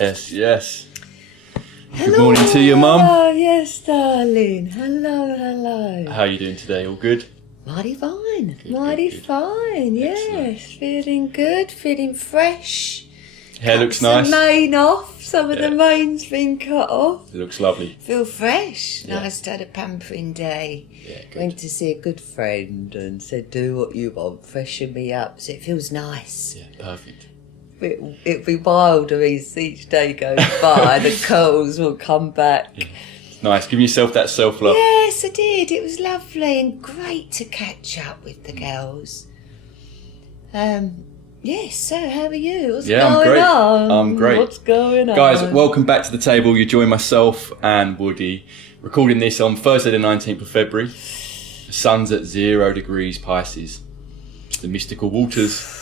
Yes, yes. Hello. Good morning to you, Mum. Oh, yes, darling. Hello. How are you doing today? All good? Mighty fine. Good. Fine, yes. Feeling good, feeling fresh. Hair Cut looks nice. some mane off. Some of the mane's been cut off. It looks lovely. Feel fresh. Yeah. Nice to have a pampering day. Yeah, good. Went to see a good friend and said, do what you want, freshen me up. So it feels nice. Yeah, perfect. It'll be wilder as each day goes by. The curls will come back. Yeah. Nice. Give yourself that self-love. Yes, I did. It was lovely and great to catch up with the girls. Yes, so how are you? What's going I'm great. on? I'm great. What's going on? Guys, welcome back to the table. You join myself and Woody. Recording this on Thursday the 19th of February. The sun's at 0 degrees Pisces. The mystical waters.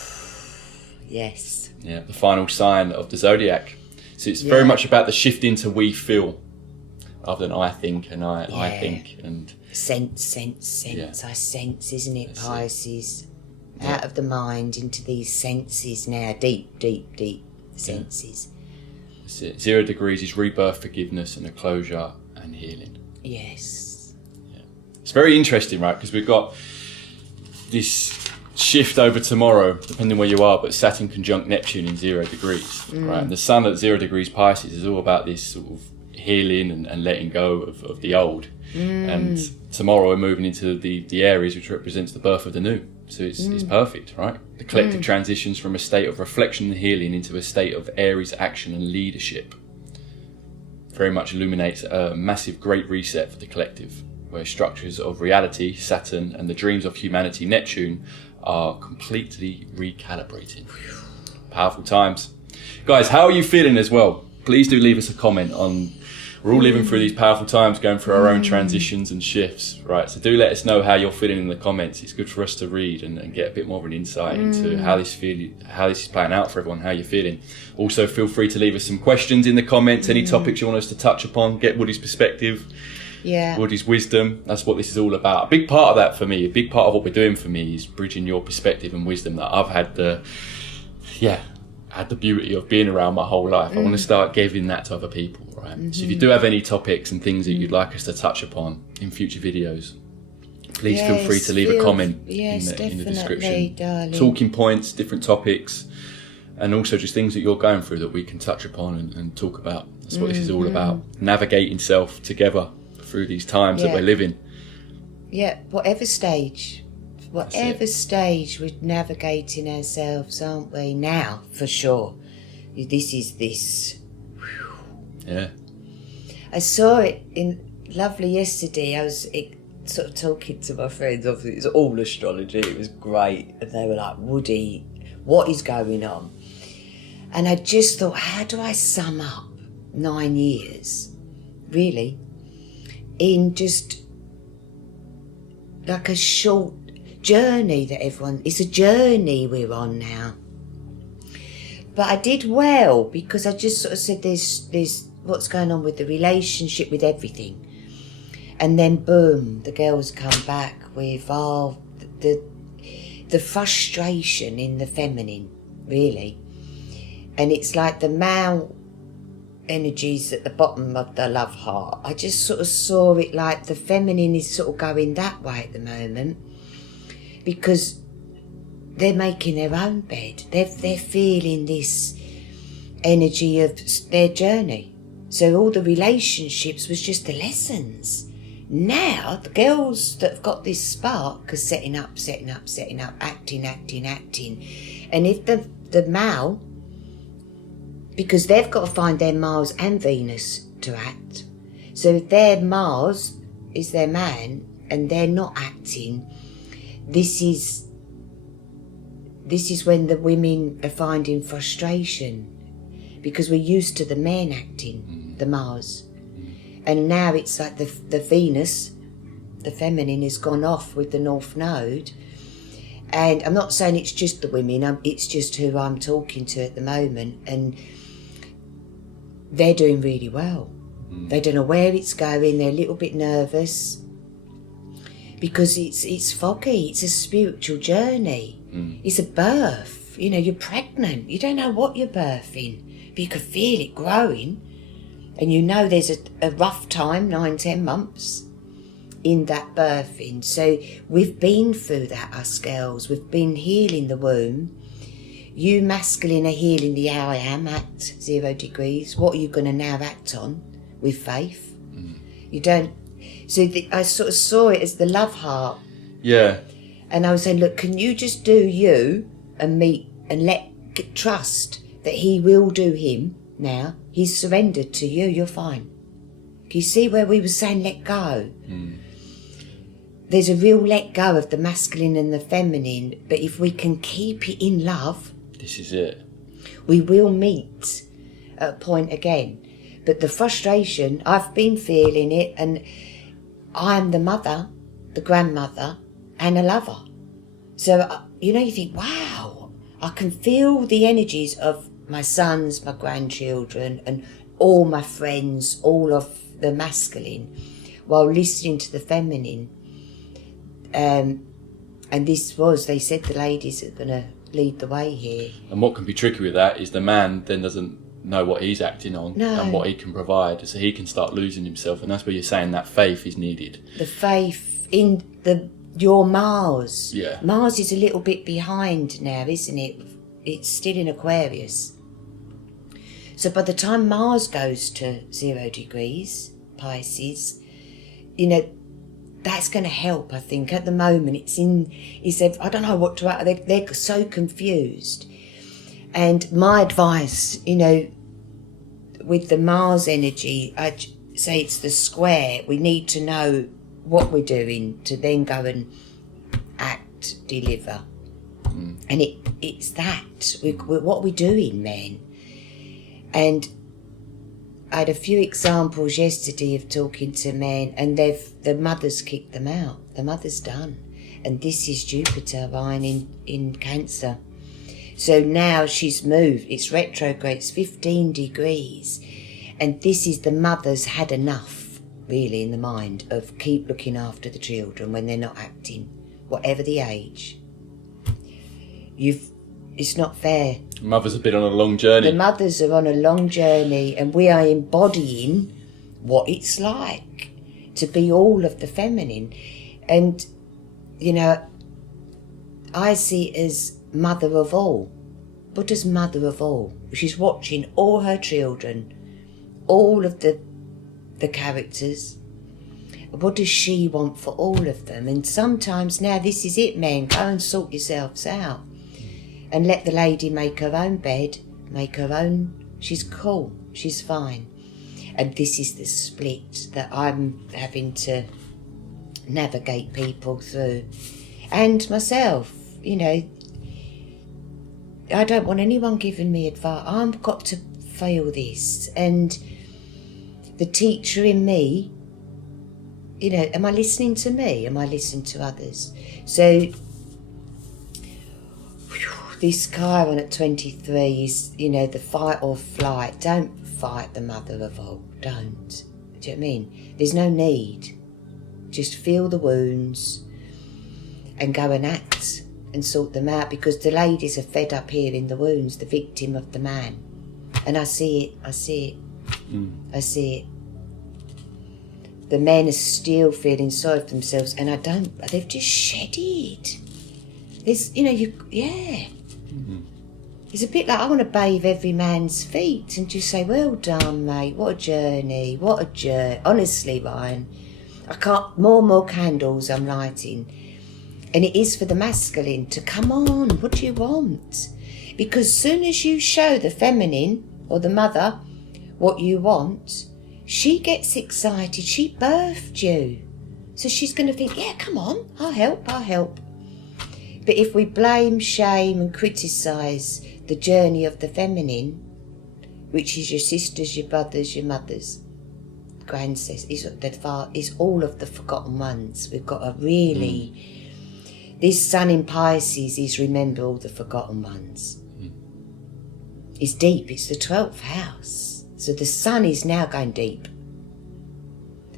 Yes. Yeah, the final sign of the zodiac. So it's very much about the shift into we feel, rather than I think and I think and Sense. Yeah. I sense, isn't it, That's Pisces? Yeah. Out of the mind into these senses now, deep senses. That's it. 0 degrees is rebirth, forgiveness, and a closure and healing. Yes. It's very interesting, right? Because we've got this shift over tomorrow, depending where you are, but Saturn conjunct Neptune in 0 degrees, right? And the sun at 0 degrees Pisces is all about this sort of healing and letting go of the old. And tomorrow we're moving into the Aries, which represents the birth of the new. So it's perfect, right? The collective transitions from a state of reflection and healing into a state of Aries action and leadership. Very much illuminates a massive great reset for the collective, where structures of reality, Saturn, and the dreams of humanity, Neptune, are completely recalibrating. Powerful times. Guys, how are you feeling as well? Please do leave us a comment on... We're all living through these powerful times, going through our own transitions and shifts, right? So do let us know how you're feeling in the comments. It's good for us to read and get a bit more of an insight into how this is playing out for everyone, how you're feeling. Also, feel free to leave us some questions in the comments, any topics you want us to touch upon, get Woody's perspective. Yeah. Woody's wisdom. That's what this is all about. A big part of that for me, a big part of what we're doing for me is bridging your perspective and wisdom that I've had the beauty of being around my whole life. I want to start giving that to other people, right? So if you do have any topics and things that you'd like us to touch upon in future videos, please feel free to leave a comment in the description. Darling. Talking points, different topics, and also just things that you're going through that we can touch upon and talk about. That's what this is all about. Navigating self together through these times that we're living. Yeah, whatever stage we're navigating ourselves, aren't we? Now, for sure. This is this. Yeah. I saw it lovely yesterday. I was sort of talking to my friends. Obviously, it's all astrology. It was great. And they were like, Woody, what is going on? And I just thought, how do I sum up 9 years, really, in just like a short journey that it's a journey we're on now. But I did well because I just sort of said there's what's going on with the relationship, with everything. And then boom, the girls come back with the frustration in the feminine, really. And it's like the male energies at the bottom of the love heart. I just sort of saw it like the feminine is sort of going that way at the moment because they're making their own bed. They're feeling this energy of their journey. So all the relationships was just the lessons. Now the girls that have got this spark are setting up, acting. And if the male, because they've got to find their Mars and Venus to act. So if their Mars is their man and they're not acting, this is when the women are finding frustration because we're used to the men acting, the Mars. And now it's like the Venus, the feminine, has gone off with the North Node. And I'm not saying it's just the women, it's just who I'm talking to at the moment. And they're doing really well. They don't know where it's going. They're a little bit nervous because it's foggy. It's a spiritual journey. It's a birth. You know, you're pregnant. You don't know what you're birthing but you can feel it growing. And you know there's a rough time, 9-10 months, in that birthing. So we've been through that, us girls. We've been healing the womb. You masculine are healing the I am at 0 degrees. What are you going to now act on with faith? You don't. So I sort of saw it as the love heart. Yeah. And I was saying, look, can you just do you and meet and trust that he will do him now? He's surrendered to you, you're fine. Can you see where we were saying let go? There's a real let go of the masculine and the feminine, but if we can keep it in love, this is it. We will meet at a point again. But the frustration, I've been feeling it, and I'm the mother, the grandmother, and a lover. So, you think, wow, I can feel the energies of my sons, my grandchildren, and all my friends, all of the masculine, while listening to the feminine. And this was, they said the ladies are going to lead the way here. And what can be tricky with that is the man then doesn't know what he's acting on and what he can provide, so he can start losing himself, and that's where you're saying that faith is needed. The faith in your Mars. Yeah. Mars is a little bit behind now, isn't it? It's still in Aquarius. So by the time Mars goes to 0 degrees, Pisces, that's going to help, I think. At the moment, I don't know what to, they're so confused. And my advice, with the Mars energy, I'd say it's the square. We need to know what we're doing to then go and act, deliver. And it's that. What we're doing, men. And I had a few examples yesterday of talking to men, and the mother's kicked them out. The mother's done. And this is Jupiter lying in Cancer. So now she's moved. It's retrograde. It's 15 degrees. And this is the mother's had enough, really, in the mind of keep looking after the children when they're not acting, whatever the age. It's not fair. Mothers have been on a long journey. The mothers are on a long journey, and we are embodying what it's like to be all of the feminine. And, I see it as mother of all. Buddha's mother of all. She's watching all her children, all of the characters. What does she want for all of them? And sometimes now this is it, men. Go and sort yourselves out. And let the lady make her own bed, make her own. She's cool, she's fine. And this is the split that I'm having to navigate people through. And myself, I don't want anyone giving me advice. I've got to feel this. And the teacher in me, am I listening to me? Am I listening to others? So this Chiron at 23 is, the fight or flight. Don't fight the mother of all. Don't. Do you know what I mean? There's no need. Just feel the wounds and go and act and sort them out, because the ladies are fed up hearing the wounds, the victim of the man. And I see it. I see it. The men are still feeling sorry for themselves, and they've just shedded. There's, It's a bit like I want to bathe every man's feet and just say, well done, mate, what a journey, Honestly, Ryan, I can't, more candles I'm lighting. And it is for the masculine to come on, what do you want? Because soon as you show the feminine or the mother what you want, she gets excited, she birthed you. So she's going to think, yeah, come on, I'll help. But if we blame, shame and criticise the journey of the feminine, which is your sisters, your brothers, your mothers, grandsons, is all of the forgotten ones. We've got to really... This sun in Pisces is remember all the forgotten ones. It's deep, it's the 12th house. So the sun is now going deep.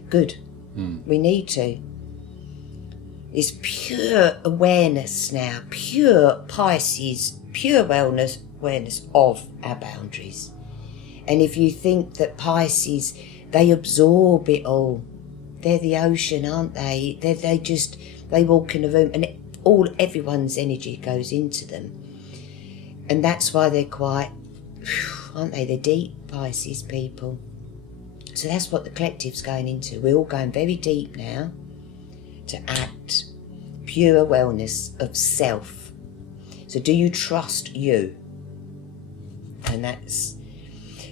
Good. We need to. It's pure awareness now, pure Pisces, pure awareness of our boundaries. And if you think that Pisces, they absorb it all. They're the ocean, aren't they? They walk in a room and everyone's energy goes into them. And that's why they're quite, aren't they? They're deep, Pisces people. So that's what the collective's going into. We're all going very deep now to act pure wellness of self. So do you trust you? And that's...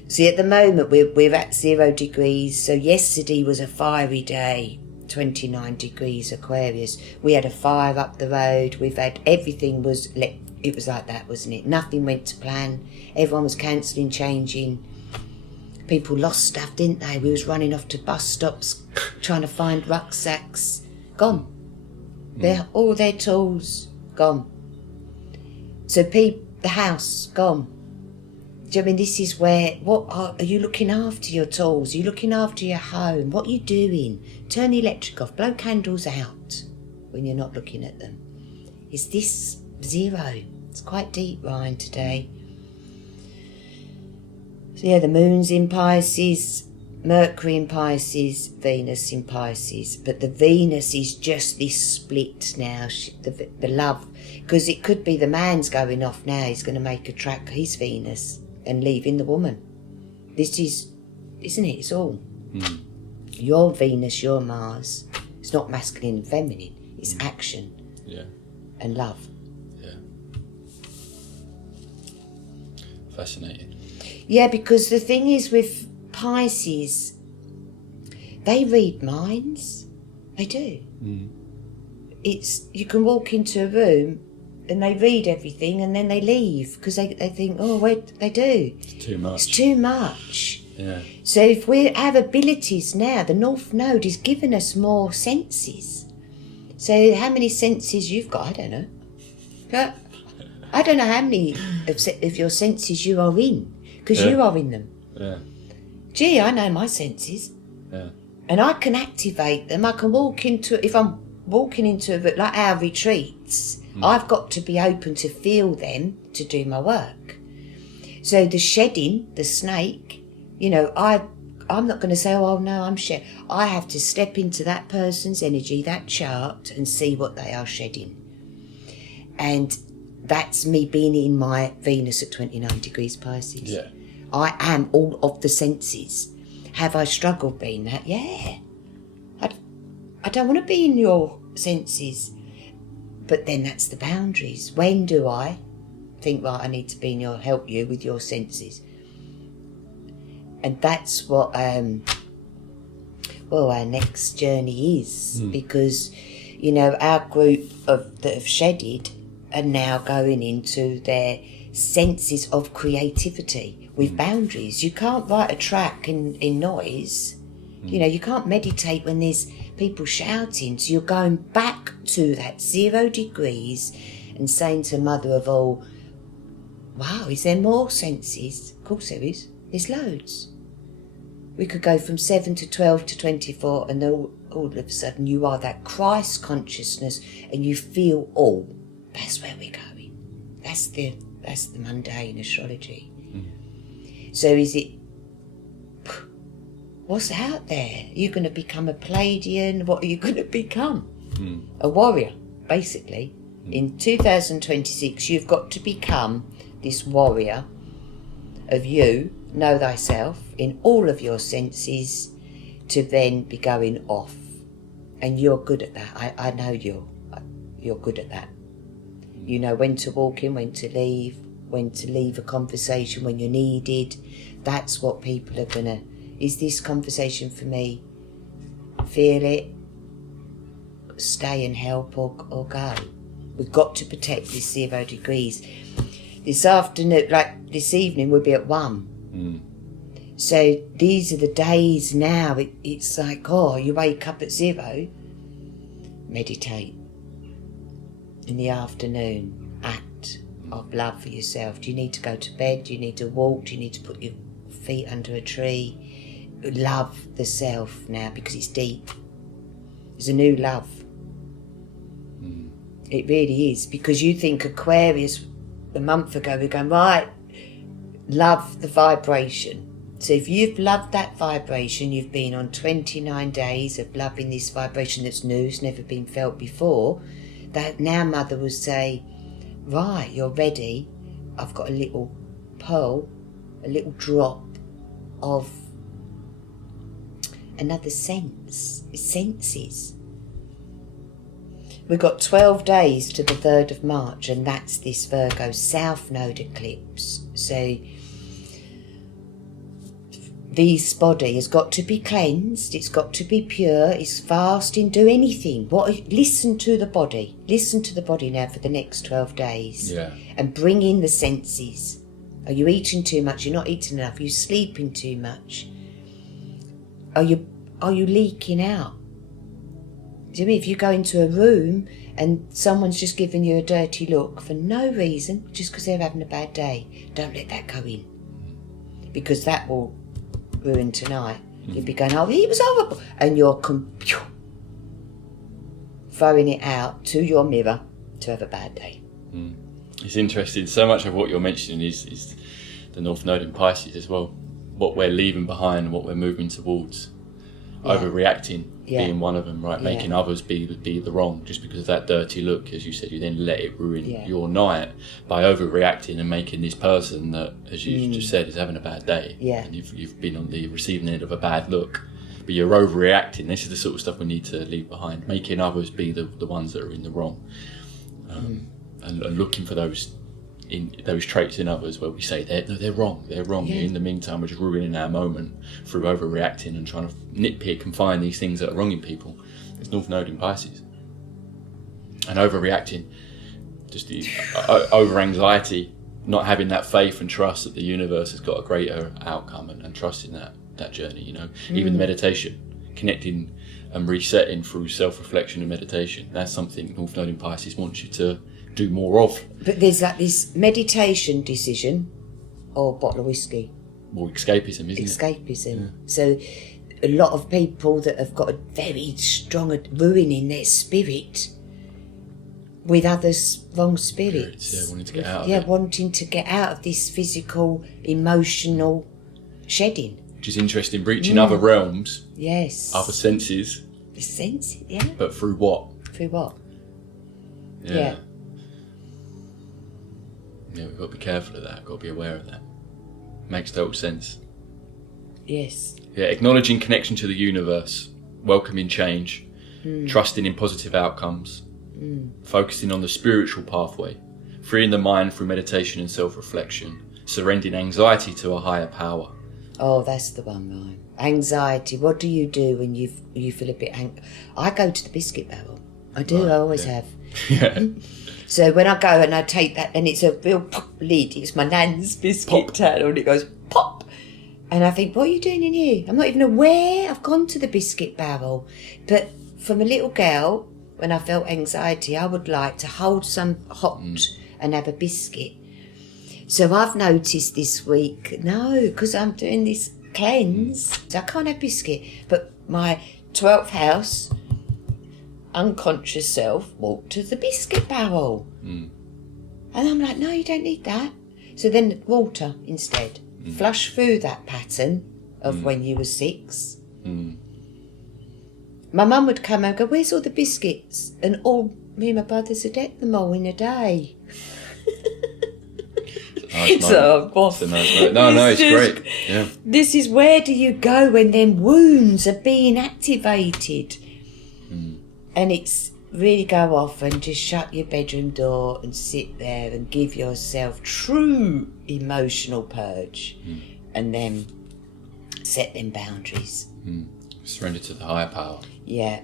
See, at the moment, we're at 0 degrees. So yesterday was a fiery day, 29 degrees Aquarius. We had a fire up the road. We've had... Everything was... It was like that, wasn't it? Nothing went to plan. Everyone was cancelling, changing. People lost stuff, didn't they? We was running off to bus stops, trying to find rucksacks. Gone. All their tools, gone. So the house, gone. Do you mean this is where, are you looking after your tools? Are you looking after your home? What are you doing? Turn the electric off, blow candles out when you're not looking at them. Is this 0? It's quite deep, Ryan, today. So yeah, the moon's in Pisces, Mercury in Pisces, Venus in Pisces. But the Venus is just this split now, the love. Because it could be the man's going off now, he's going to make a track, his Venus, and leaving the woman. This is, isn't it? It's all. Your Venus, your Mars. It's not masculine and feminine. It's action and love. Yeah. Fascinating. Yeah, because the thing is with Pisces, they read minds. They do. You can walk into a room and they read everything and then they leave because they think, they do. It's too much. It's too much. Yeah. So if we have abilities now, the North Node is giving us more senses. So how many senses you've got, I don't know. But I don't know how many of your senses you are in, because you are in them. Yeah. Gee, I know my senses. Yeah. And I can activate them. I can walk into, if I'm walking into, like our retreats, I've got to be open to feel them to do my work. So the shedding, the snake, I'm not going to say, oh no, I'm shed. I have to step into that person's energy, that chart, and see what they are shedding. And that's me being in my Venus at 29 degrees Pisces. Yeah. I am all of the senses. Have I struggled being that? Yeah. I don't want to be in your senses. But then that's the boundaries. When do I think, right, I need to be in help you with your senses? And that's what our next journey is. Because, our group that have shedded are now going into their senses of creativity with boundaries. You can't write a track in noise. You can't meditate when there's people shouting. So you're going back to that 0 degrees and saying to Mother of all, wow, is there more senses? Of course there is. There's loads. We could go from 7 to 12 to 24 and all of a sudden you are that Christ consciousness and you feel all. That's where we're going. That's the mundane astrology. So is it, what's out there? Are you going to become a Pleiadian? What are you going to become? A warrior, basically. In 2026, you've got to become this warrior of you, know thyself, in all of your senses, to then be going off. And you're good at that. I know you're good at that. You know when to walk in, when to leave a conversation when you're needed. That's what people are gonna, is this conversation for me? Feel it, stay and help or go. We've got to protect this 0 degrees. This afternoon, like this evening, we'll be at 1. So these are the days now, it's like, you wake up at 0, meditate. In the afternoon, act of love for yourself. Do you need to go to bed? Do you need to walk? Do you need to put your feet under a tree? Love the self now, because it's deep. There's a new love. It really is, because you think Aquarius, a month ago, we're going, right, love the vibration. So if you've loved that vibration, you've been on 29 days of loving this vibration that's new, it's never been felt before, that now Mother will say, right, you're ready. I've got a little pearl, a little drop of another sense. It's senses. We've got 12 days to the 3rd of March, and that's this Virgo South Node eclipse. So this body has got to be cleansed, it's got to be pure, it's fasting, do anything. Listen to the body. Listen to the body now for the next 12 days. Yeah. And bring in the senses. Are you eating too much? You're not eating enough? Are you sleeping too much? Are you leaking out? Do you mean if you go into a room and someone's just giving you a dirty look for no reason, just because they're having a bad day, don't let that go in. Because that will ruin tonight. You'll be going, oh, he was horrible. And you're throwing it out to your mirror to have a bad day. It's interesting. So much of what you're mentioning is the North Node in Pisces as well. What we're leaving behind and what we're moving towards. Yeah. Overreacting Yeah. being one of them, right? Yeah. Making others be the wrong just because of that dirty look. As you said, you then let it ruin Yeah. your night by overreacting and making this person that, as you just said, is having a bad day. Yeah. And you've been on the receiving end of a bad look. But you're overreacting. This is the sort of stuff we need to leave behind. Making others be the ones that are in the wrong. And looking for those traits in others where we say they're wrong. Yeah. In the meantime, we're just ruining our moment through overreacting and trying to nitpick and find these things that are wrong in people. It's North Node in Pisces. And overreacting, just the over anxiety, not having that faith and trust that the universe has got a greater outcome and trusting that journey, you know. Even the meditation, connecting and resetting through self-reflection and meditation. That's something North Node in Pisces wants you to do more of. But there's like this meditation decision or a bottle of whiskey. More escapism, isn't it? Escapism. Yeah. So a lot of people that have got a very strong ruining their spirit with other wrong spirits. Yeah, wanting to get out of it. it. Wanting to get out of this physical, emotional shedding. Which is interesting, reaching other realms, yes, other senses. The sense, yeah. But through what? Through what? Yeah. Yeah, we've got to be careful of that, got to be aware of that. Makes total sense. Yes. Yeah, acknowledging connection to the universe, welcoming change, trusting in positive outcomes, focusing on the spiritual pathway, freeing the mind through meditation and self-reflection, surrendering anxiety to a higher power. Oh, that's the one, right? Anxiety. What do you do when you feel a bit I go to the biscuit barrel. I do. Right, I always yeah. have. Yeah. So when I go and I take that, and it's a real pop lid. It's my nan's biscuit towel, and it goes pop. And I think, what are you doing in here? I'm not even aware I've gone to the biscuit barrel. But from a little girl, when I felt anxiety, I would like to hold some hot and have a biscuit. So I've noticed this week, no, because I'm doing this cleanse, I can't have biscuit. But my 12th house, unconscious self, walked to the biscuit barrel. And I'm like, no, you don't need that. So then water instead. Flush through that pattern of when you were 6. My mum would come and go, where's all the biscuits? And all me and my brothers had ate them all in a day. Nice So, it's a nice moment. No, it's great. Yeah. This is where do you go when them wounds are being activated? And it's really go off and just shut your bedroom door and sit there and give yourself true emotional purge and then set them boundaries. Surrender to the higher power. Yeah.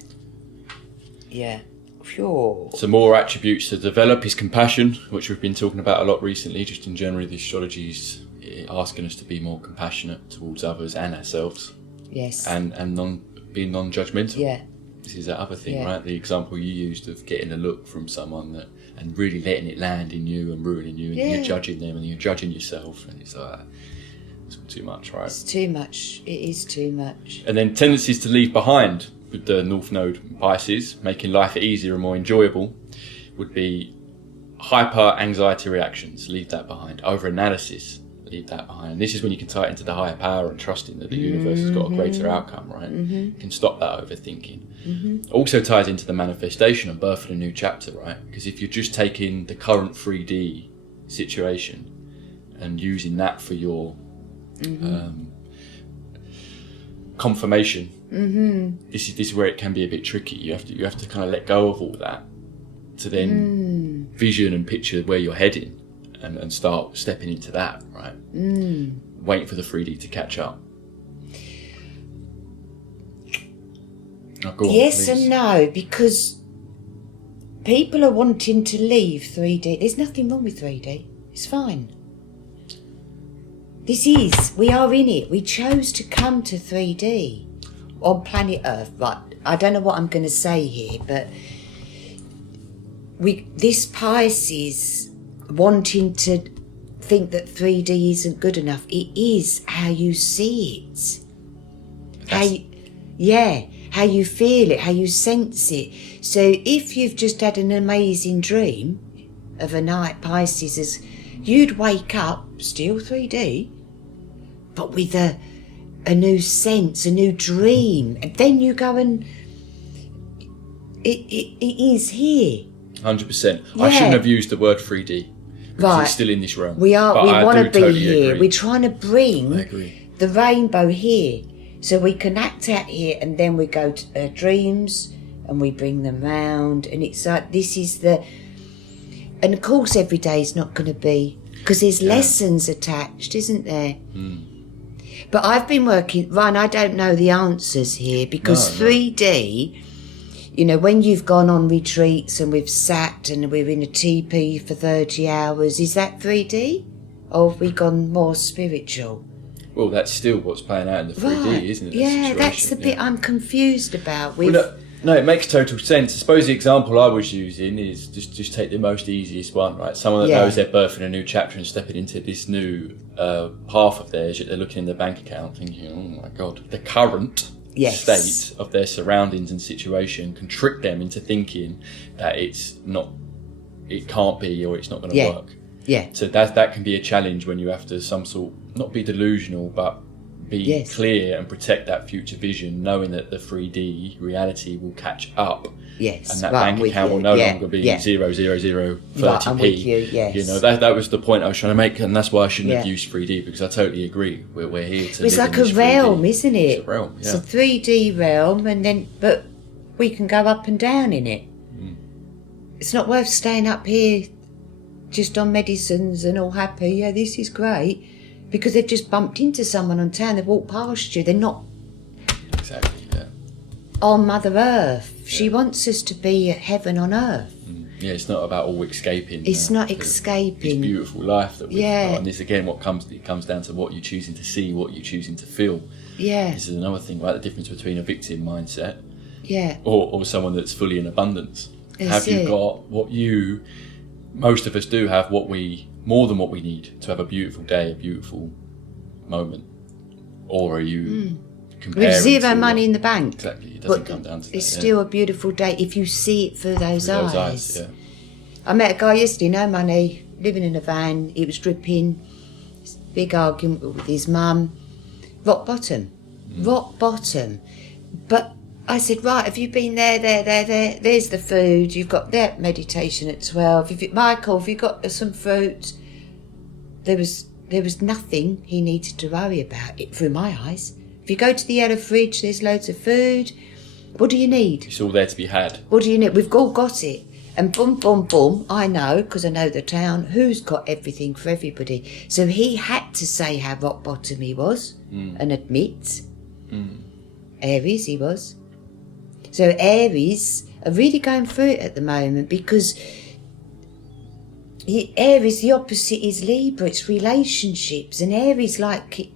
Pure. So more attributes to develop is compassion, which we've been talking about a lot recently. Just in general, the astrology is asking us to be more compassionate towards others and ourselves. Yes. And being non-judgmental. Yeah. This is that other thing, Yeah. right? The example you used of getting a look from someone and really letting it land in you and ruining you, and you're judging them and you're judging yourself, and it's like, it's too much, right? It's too much. It is too much. And then tendencies to leave behind with the North Node in Pisces, making life easier and more enjoyable, would be hyper anxiety reactions. Leave that behind. Over analysis, leave that behind. This is when you can tie it into the higher power and trusting that the universe has got a greater outcome, right? You can stop that overthinking. Also ties into the manifestation and birth of a new chapter, right? Because if you're just taking the current 3D situation and using that for your confirmation, this is where it can be a bit tricky. You have to kind of let go of all that to then vision and picture where you're heading and start stepping into that, right? Waiting for the 3D to catch up. Oh, go on, yes please. and no, because people are wanting to leave 3D. There's nothing wrong with 3D. It's fine. We are in it. We chose to come to 3D on planet Earth. Right, I don't know what I'm going to say here, but this Pisces wanting to think that 3D isn't good enough. It is how you see it. How you feel it, how you sense it. So if you've just had an amazing dream of a night, Pisces, you'd wake up, still 3D, but with a new sense, a new dream. And then you go and it is here. 100%. Yeah. I shouldn't have used the word 3D. Because Right. it's still in this realm. We want to be totally here. agree. We're trying to bring I agree. the rainbow here. So we can act out here, and then we go to our dreams and we bring them round. And it's like, this is and of course every day is not going to be, because there's lessons attached, isn't there? But I've been working, Ryan, I don't know the answers here, because No. 3D, when you've gone on retreats and we've sat and we're in a teepee for 30 hours, is that 3D? Or have we gone more spiritual? Well, that's still what's playing out in the 3D, isn't it? That Yeah, that's the situation, bit I'm confused about. Well, no, it makes total sense. I suppose the example I was using is just take the most easiest one, right? Someone that knows they're birthing a new chapter and stepping into this new path of theirs, yet they're looking in their bank account thinking, oh my God, the current state of their surroundings and situation can trick them into thinking that it can't be, or it's not going to work. Yeah. So that can be a challenge when you have to not be delusional, but be clear and protect that future vision, knowing that the 3D reality will catch up. Yes. And that bank account will no longer be 00030p. Right, I'm with you, yes. That was the point I was trying to make, and that's why I shouldn't have used 3D, because I totally agree. We're here to It's live like in a this realm, 3D. isn't it? It's a realm, It's a 3D realm, but we can go up and down in it. It's not worth staying up here just on medicines and all happy. Yeah, this is great. Because they've just bumped into someone on town, they've walked past you. They're not Exactly, yeah. on Mother Earth. She wants us to be at heaven on earth. Yeah, it's not about all escaping. It's not escaping. This beautiful life that we've Yeah. got. And this, again, it comes down to what you're choosing to see, what you're choosing to feel. Yeah, This is another thing, right? The difference between a victim mindset yeah. or someone that's fully in abundance. That's Have you it. got most of us do have more than what we need to have a beautiful day, a beautiful moment? Or are you comparing With zero to money what- in the bank. Exactly, it doesn't But come down to that. it's still a beautiful day if you see it through those With eyes. those eyes, yeah. I met a guy yesterday, no money, living in a van. It was dripping. Big argument with his mum. Rock bottom. Rock bottom. But I said, right, have you been there? There's the food. You've got that meditation at 12. Michael, have you got some fruit? There was nothing he needed to worry about, it through my eyes. If you go to the yellow fridge, there's loads of food. What do you need? It's all there to be had. What do you need? We've all got it. And boom, boom, boom, I know, because I know the town, who's got everything for everybody. So he had to say how rock bottom he was and admit. Aries he was. So Aries are really going through it at the moment, because Aries, the opposite is Libra, it's relationships, and Aries,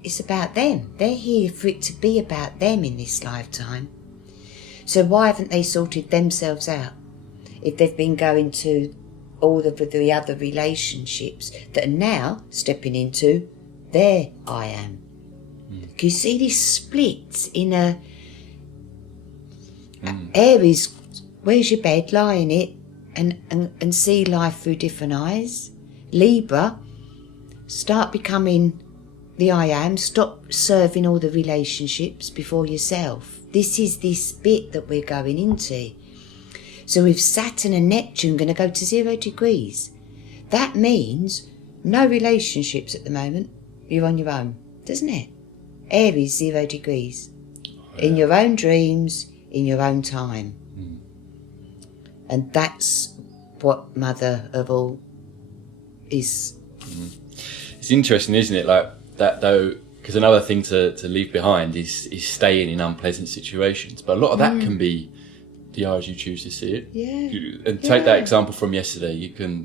it's about them. They're here for it to be about them in this lifetime. So why haven't they sorted themselves out? If they've been going to all of the other relationships that are now stepping into their I am. Can you see this split in Aries, where's your bed? Lie in it and see life through different eyes. Libra, Start becoming the I am. Stop serving all the relationships before yourself. This is this bit that we're going into. So with Saturn and Neptune going to go to 0 degrees, that means no relationships at the moment. You're on your own, doesn't it? Aries, 0 degrees. In your own dreams, in your own time. And that's what Mother of all is. It's interesting, isn't it? Like that, though, because another thing to leave behind is staying in unpleasant situations. But a lot of that can be the eyes you choose to see it. Yeah. And take that example from yesterday. You can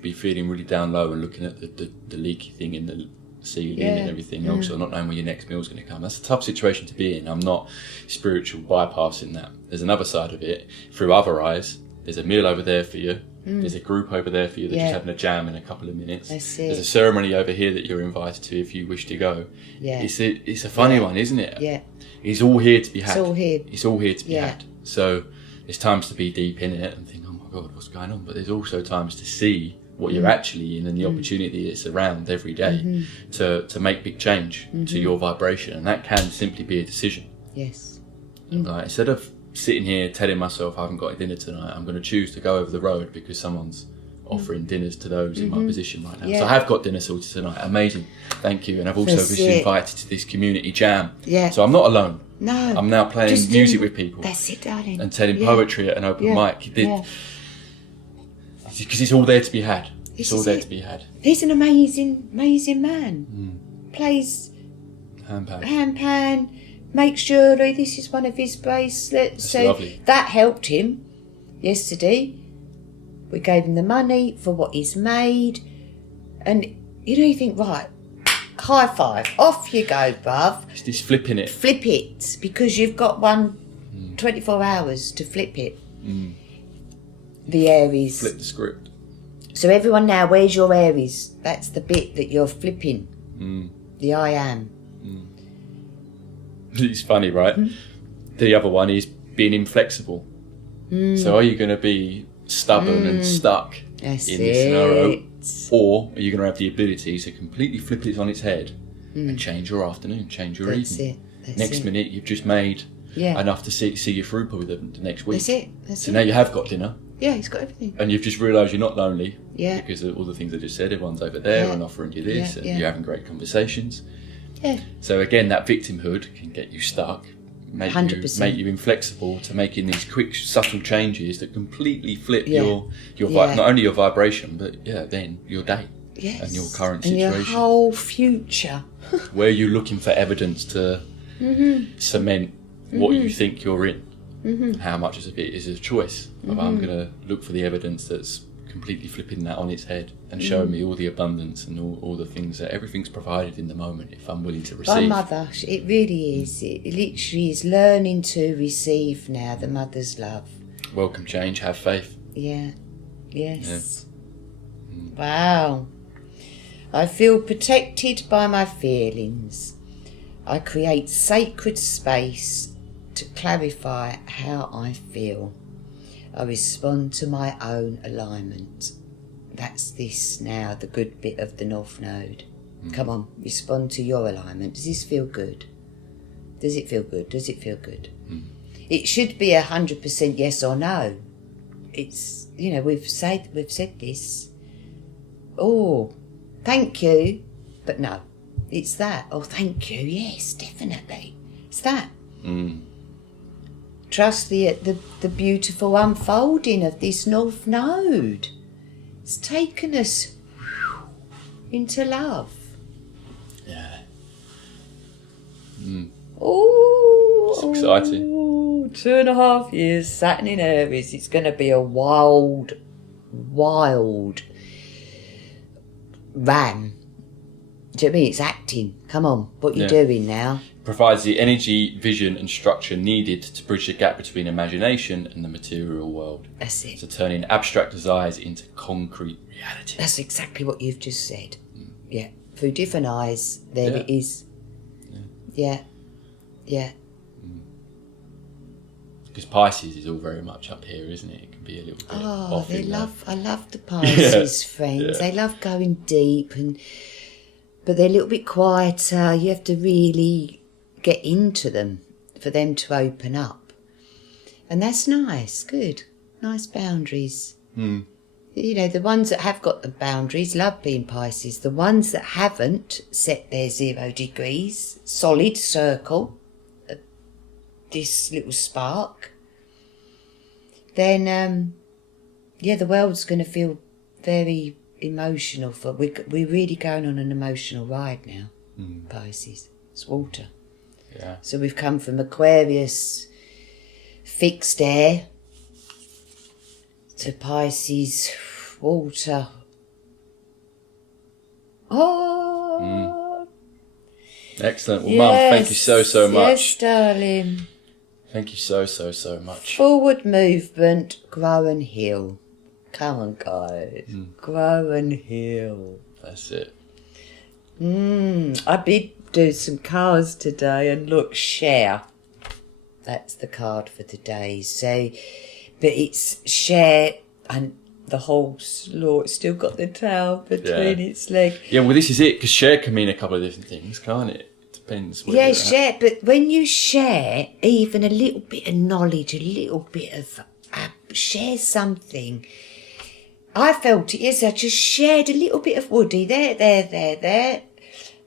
be feeling really down low and looking at the leaky thing in the ceiling and everything else, or not knowing when your next meal's going to come. That's a tough situation to be in. I'm not spiritual bypassing that. There's another side of it. Through other eyes, there's a meal over there for you. There's a group over there for you that's just having a jam in a couple of minutes. There's a ceremony over here that you're invited to if you wish to go. It's a funny one, isn't it? It's all here to be had. It's all here to be had. So there's times to be deep in it and think, oh my God, what's going on? But there's also times to see what you're actually in and the opportunity that's around every day to make big change to your vibration. And that can simply be a decision. Like, instead of sitting here telling myself I haven't got dinner tonight, I'm going to choose to go over the road because someone's offering dinners to those in my position right now. So I have got dinner sorted tonight. Amazing. Thank you. And I've also been invited to this community jam. So I'm not alone. No. I'm now playing music with people. That's it, darling. And telling poetry at an open mic. Because it's all there to be had. It's all there to be had. He's an amazing, amazing man. Plays handpan, makes jewellery. This is one of his bracelets. That's lovely. That helped him yesterday. We gave him the money for what he's made. And you think, right, high five, off you go, bruv. It's this flipping it. Flip it, because you've got 24 hours to flip it. The Aries. Flip the script. So everyone now, where's your Aries? That's the bit that you're flipping. The I am. It's funny, right? The other one is being inflexible. So are you going to be stubborn and stuck in this scenario? Or are you going to have the ability to completely flip it on its head and change your afternoon, change your evening? Next minute, you've just made enough to see you through probably the next week. That's it. Now you have got dinner. Yeah, he's got everything. And you've just realised you're not lonely because of all the things I just said. Everyone's over there and offering you this and you're having great conversations. So again, that victimhood can get you stuck, make 100%. Make you inflexible to making these quick, subtle changes that completely flip your not only your vibration, but then your day and your current situation. And your whole future. Where you're looking for evidence to cement what you think you're in. How much of it is a choice of I'm going to look for the evidence that's completely flipping that on its head and showing me all the abundance and all the things that everything's provided in the moment if I'm willing to receive. My mother, it really is. It literally is learning to receive now the mother's love. Welcome change, have faith. Wow. I feel protected by my feelings. I create sacred space to clarify how I feel. I respond to my own alignment. That's this now, the good bit of the North Node. Come on, respond to your alignment. Does this feel good? Does it feel good? Does it feel good? It should be 100% yes or no. It's, we've said this. Oh, thank you, but no. It's that. Oh, thank you. Yes, definitely. It's that. Trust the beautiful unfolding of this North Node. It's taken us into love. Oh, it's exciting. 2.5 years, Saturn in Aries. It's going to be a wild ram. Do you know what I mean? It's acting. Come on, what you doing now? Provides the energy, vision and structure needed to bridge the gap between imagination and the material world. That's it. So turning abstract desires into concrete reality. That's exactly what you've just said. Yeah. Through different eyes, there it is. Yeah. Because Pisces is all very much up here, isn't it? It can be a little bit off. I love the Pisces friends. Yeah. They love going deep and but they're a little bit quieter. You have to really get into them for them to open up. And that's nice, good, nice boundaries. You know, the ones that have got the boundaries love being Pisces. The ones that haven't set their 0 degrees, solid circle, this little spark, then, the world's going to feel very emotional. We're really going on an emotional ride now, Pisces. It's water. Yeah. So we've come from Aquarius, fixed air, to Pisces, water. Oh. Excellent. Well, Mum, thank you so much. Yes, darling. Thank you so much. Forward movement, grow and heal. Come on, guys. Grow and heal. That's it. I did do some cards today, and look, share. That's the card for today. So, but it's share, and the horse, Lord, it's still got the tail between its legs. Yeah, well, this is it, because share can mean a couple of different things, can't it? It depends. Yeah, share, but when you share even a little bit of knowledge, a little bit of, share something. I felt it, yes, I just shared a little bit of woody, there.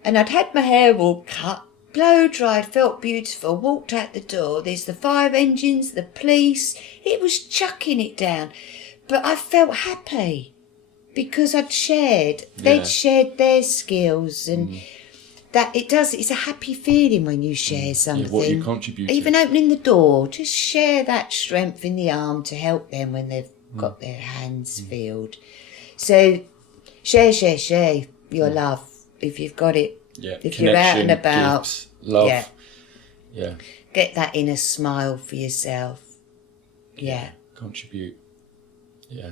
And I'd had my hair all cut, blow dried, felt beautiful, walked out the door. There's the fire engines, the police. It was chucking it down. But I felt happy because I'd shared. They'd shared their skills, and that it's a happy feeling when you share something. Yeah, what you contribute. Even opening the door, just share that strength in the arm to help them when they've got their hands filled. So share your love if you've got it. Yeah. If you're out and about, gifts, love. Yeah. Get that inner smile for yourself. Yeah. Contribute. Yeah.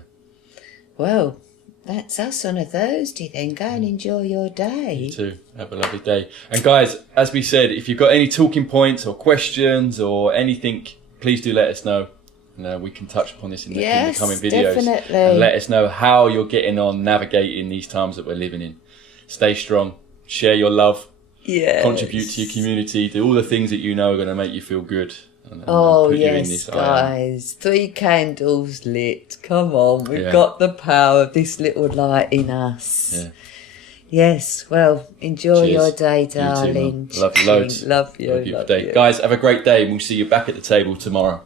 Well, that's us on a Thursday then. Go and enjoy your day. You too. Have a lovely day. And guys, as we said, if you've got any talking points or questions or anything, please do let us know. And we can touch upon this in the coming videos. Definitely. And let us know how you're getting on navigating these times that we're living in. Stay strong. Share your love. Yes. Contribute to your community. Do all the things that you know are going to make you feel good. And put you in this guys. 3 candles lit. Come on. We've got the power of this little light in us. Yeah. Yes. Well, enjoy your day, You too, darling. Mum. Love you loads. Love you. Love you. Guys, have a great day, and we'll see you back at the table tomorrow.